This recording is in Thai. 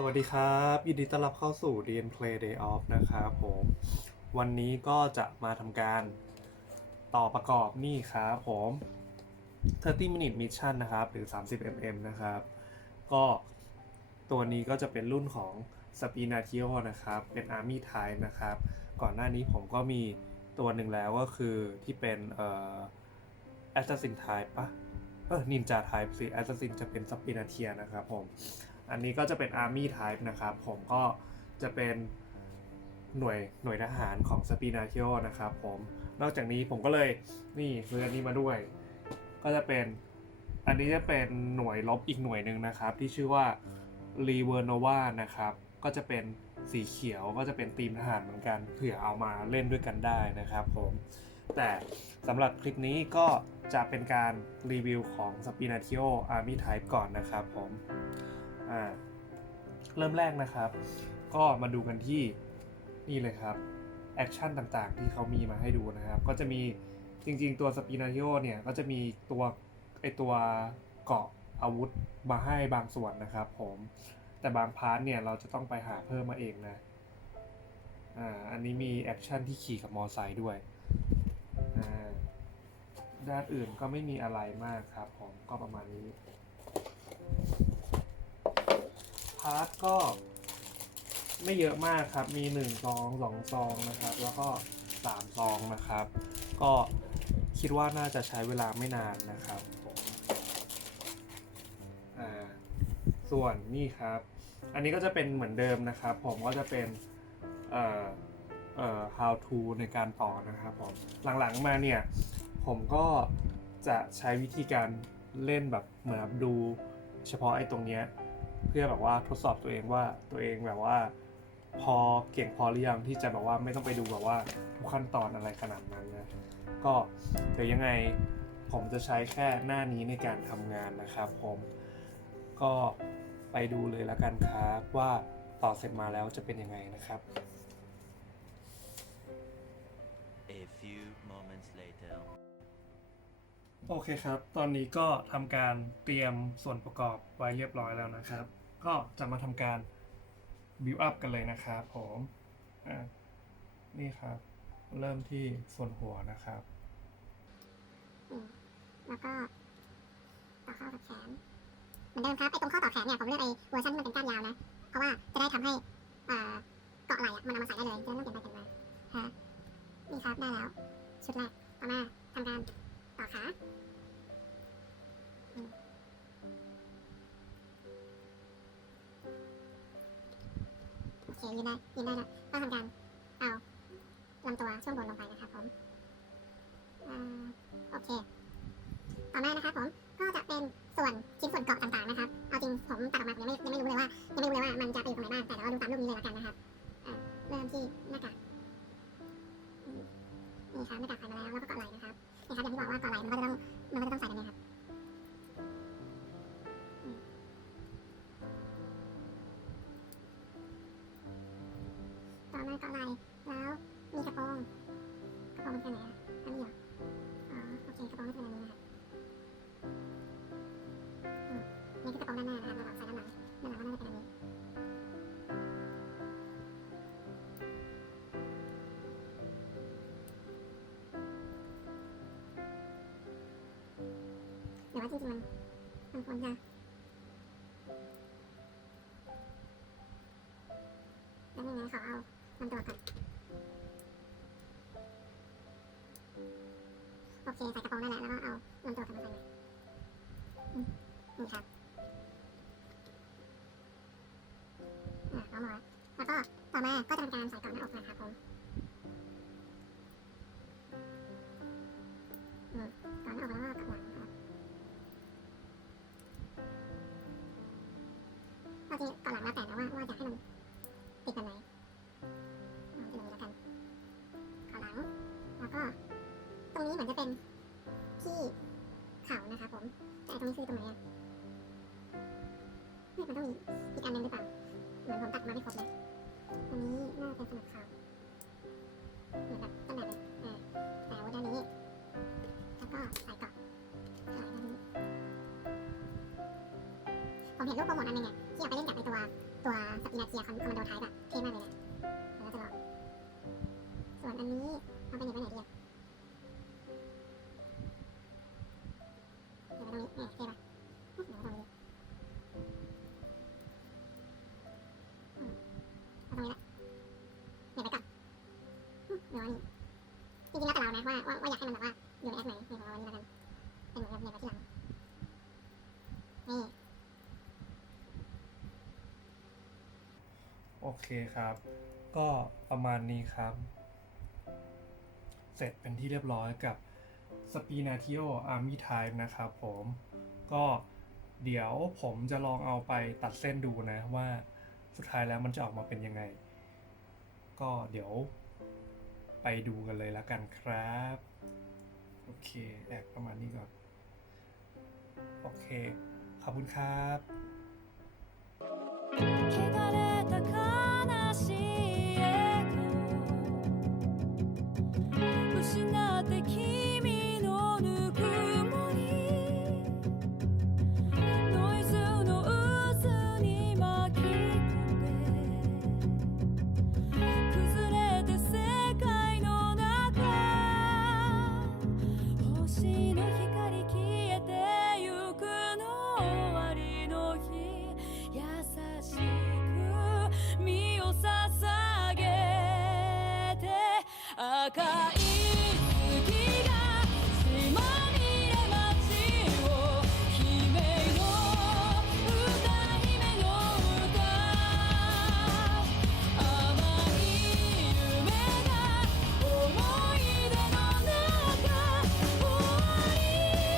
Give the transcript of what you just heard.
สวัสดีครับ ยินดีต้อนรับเข้าสู่ DN Play Day Off นะครับผม วันนี้ก็จะมาทำการต่อประกอบนี่ครับผม 30 minute mission นะครับ หรือ 30 mm นะครับ ก็ตัวนี้ก็จะเป็นรุ่นของ s p i n a t i o นะครับ เป็น Army Type นะครับ ก่อนหน้านี้ผมก็มีตัวหนึ่งแล้วก็คือที่เป็นเอ่อ Assassin Type ปะเออ Ninja Type สิ Assassin จะเป็น s p i n a t i a นะครับผม อันนี้ก็จะเป็น Army Type นะครับ ผมก็จะเป็นหน่วยหน่วยทหารของ s p i n a t i o นะครับผมนอกจากนี้ผมก็เลยนี่ซื้ออันนี้มาด้วย ก็จะเป็นอันนี้จะเป็นหน่วยลบอีกหน่วยหนึ่งนะครับ ที่ชื่อว่า r e v e r n o v a นะครับ ก็จะเป็นสีเขียวก็จะเป็นทีมทหารเหมือนกันเผื่อเอามาเล่นด้วยกันได้นะครับผมแต่สำหรับคลิปนี้ก็จะเป็นการรีวิวของ s p i n a t i o Army Type ก่อนนะครับผม อ่าเริ่มแรกนะครับ ก็มาดูกันที่นี่เลยครับแอคชั่นต่างๆ ที่เขามีมาให้ดูนะครับ ก็จะมีจริงๆตัวสปินาโยเนี่ยก็จะมีตัวไอตัวเกาะอาวุธมาให้บางส่วนนะครับ ผม แต่บางพาร์ทเนี่ยเราจะต้องไปหาเพิ่มมาเองนะอ่าอันนี้มีแอคชั่นที่ขี่กับมอไซค์ด้วยอ่าด้านอื่นก็ไม่มีอะไรมากครับผมก็ประมาณนี้าร์ทก็ไม่เยอะมากครับ มีหนึ่งซองสองซองนะครับ แล้วก็สามซองนะครับ ก็คิดว่าน่าจะใช้เวลาไม่นานนะครับส่วนนี่ครับ อันนี้ก็จะเป็นเหมือนเดิมนะครับ ผมก็จะเป็นเอ่อเอ่อ how to ในการต่อนะครับผม หลังๆมาเนี่ย ผมก็จะใช้วิธีการเล่นแบบเหมือนดูเฉพาะไอ้ตรงเนี้ย เพื่อแบบว่าทดสอบตัวเองว่าตัวเองแบบว่า พอเก่งพอหรือยังที่จะแบบว่าไม่ต้องไปดูแบบว่าทุกขั้นตอนอะไรขนาดนั้นนะก็เดี๋ยวยังไงผมจะใช้แค่หน้านี้ในการทำงานนะครับผมก็ไปดูเลยแล้วกันครับว่าต่อเสร็จมาแล้วจะเป็นยังไงนะครับ A few moments later. โอเคครับ ตอนนี้ก็ทำการเตรียมส่วนประกอบไว้เรียบร้อยแล้วนะครับ ก็จะมาทำการ build up กันเลยนะครับผมอะนี่ครับ เริ่มที่ส่วนหัวนะครับแล้วก็ต่อเข้ากับแขนเหมือนเดิมครับไอ้ตรงข้อต่อแขนเนี่ยผมเลือกไอ้เวอร์ชันที่มันเป็นก้านยาวนะ เพราะว่าจะได้ทำให้อ่าเกาะไหล่มันเอามาใส่ได้เลยจะได้ไม่ต้องเปลี่ยนไปเปลี่ยนมาฮะนี่ครับได้แล้วชุดแรกต่อมาทำการต่อขา ยืนได้ยืนได้แล้วก็ทำการเอาลำตัวช่วงบนลงไปนะครับผมอโอเค ต่อมานะครับผม ก็จะเป็นส่วนชิ้นส่วนเกาะต่างๆนะครับ เอาจริงผมตัดออกมาผมยังไม่ยังไม่รู้เลยว่ายังไม่รู้เลยว่ามันจะไปอยู่ตรงไหนบ้าง แต่เราดูตามรูปนี้เลยละกันนะครับเริ่มที่หน้ากากนี่ครับหน้ากากใส่มาแล้วแล้วก็เกาะไหล่นะครับนี่ครับอย่างที่บอกว่าเกาะไหล่มันก็จะต้อง หรือว่าจริงๆมันมันควรจะแล้วยังไงขอเอาลำตัวก่อนโอเคใส่กระโปรงได้แล้วแล้วก็เอาลำตัวกลับมาใส่ม่อืมนี่ครับอะพร้อมหมดแล้วก็ต่อมาก็จะทำการใส่กล่องหน้าอกนะครับผมอืมกล่องหน้าอก ก่องหลังแล้วแต่นะว่าว่าจะให้มันติดแบบไหนเอาจะมีแล้วกันก่อหลังแล้วก็ตรงนี้เหมือนจะเป็นที่เข่านะครับผมแต่ตรงนี้คือตรงไหนอะไม่มันต้องมีอีกอันหนึงหรือเปล่าเหมือนผมตัดมาไม่ครบเลยตรงนี้น่าจะเป็นสนับเข่าเหมือนแบบต้นแบบเลยอ่าแต่ว่าด้านนี้ แล้วก็ใส่เกาะใส่ด้านนี้ผมเห็นรูปโปรโมทอันหนึงเนี่ย ที่เอาไปเล่นกับในตัวตัวตัวสปินาเทียคอมคอมานโดไทป์อะเท่มากเลยนะเดี๋ยวจะลองส่วนอันนี้เอาไปไหนไปไหนดีอะเดี๋ยวไว้ตรงนี้เนี่ยเท่ปะเดี๋ยวไว้ตรงนี้เอาตรงนี้ละเดี๋ยวไปก่อนเดี๋ยวอันนี้จริงๆแล้วแต่เรานะว่าว่าว่าอยากให้มันแบบว่าอยู่ในแอปไหนในของเราอันนี้ล้วกันเป็นเหมือนกับเนี่ยไว้ที่หลังนี่ โอ อเคครับ ก็ประมาณนี้ครับ เสร็จเป็นที่เรียบร้อยกับสปีนาทิโออาร์มี่ไทป์นะครับผมก็เดี๋ยวผมจะลองเอาไปตัดเส้นดูนะว่าสุดท้ายแล้วมันจะออกมาเป็นยังไง ก็เดี๋ยวไปดูกันเลยละกันครับ โอเค แอกประมาณนี้ก่อน โอเค ขอบคุณครับ